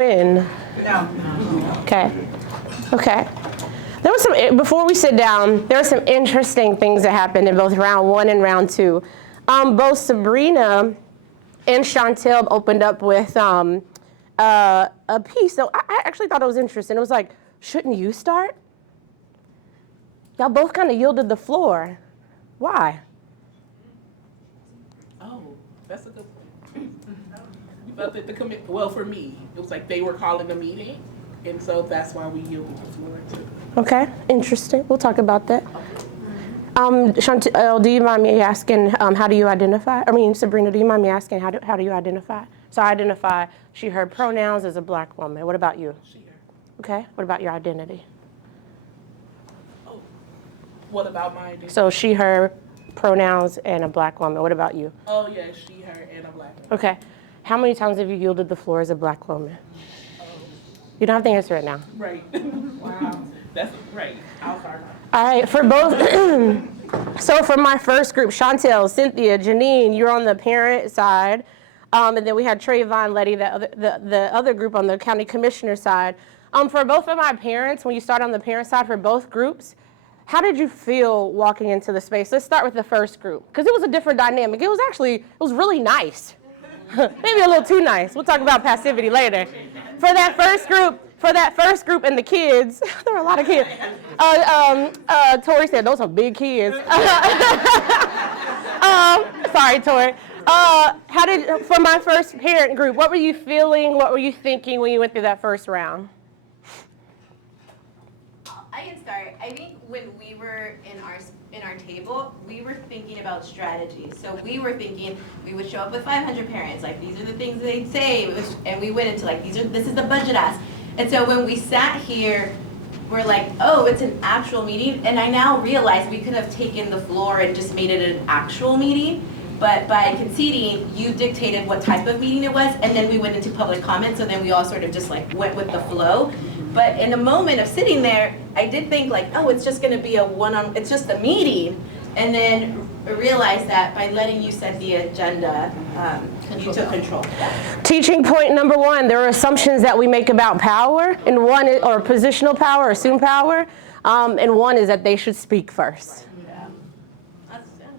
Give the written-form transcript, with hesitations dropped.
Win. No. Okay. Okay. There was some, before we sit down, there were some interesting things that happened in both round 1 and round 2. Both Sabrina and Chantel opened up with a piece. So I actually thought it was interesting. It was like, shouldn't you start? Y'all both kind of yielded the floor. Why? Oh, that's a good point. We felt that well, for me, it was like they were calling a meeting, and so that's why we yielded the floor to. Okay, interesting. We'll talk about that. Chantel, do you mind me asking, how do you identify? I mean, Sabrina, do you mind me asking, how do you identify? So I identify she, her pronouns as a black woman. What about you? She, her. Okay, what about your identity? Oh, what about my identity? So she, her pronouns and a black woman. What about you? Oh, yeah, she, her, and a black woman. Okay. How many times have you yielded the floor as a black woman? You don't have to answer it now. Right. Wow. That's right. I'll start. All right, for both, so for my first group, Chantel, Cynthia, Janine, you're on the parent side. And then we had Trayvon, Letty, the other group on the county commissioner side. For both of my parents, when you start on the parent side for both groups, how did you feel walking into the space? Let's start with the first group, because it was a different dynamic. It was really nice. Maybe a little too nice. We'll talk about passivity later. For that first group and the kids, there were a lot of kids. Tori said, those are big kids. Sorry, Tori. For my first parent group, what were you feeling? What were you thinking when you went through that first round? I can start. I think when we were in our table, we were thinking about strategy. So we were thinking we would show up with 500 parents, like these are the things they'd say, and we went into like this is the budget ask. And so when we sat here, we're like, oh, it's an actual meeting. And I now realize we could have taken the floor and just made it an actual meeting. But by conceding, you dictated what type of meeting it was, and then we went into public comment, so then we all sort of just like went with the flow. But in the moment of sitting there, I did think like, oh, it's just gonna be it's just a meeting. And then I realized that by letting you set the agenda, you took control. Teaching point number 1, there are assumptions that we make about power, and or positional power, or assumed power, and one is that they should speak first.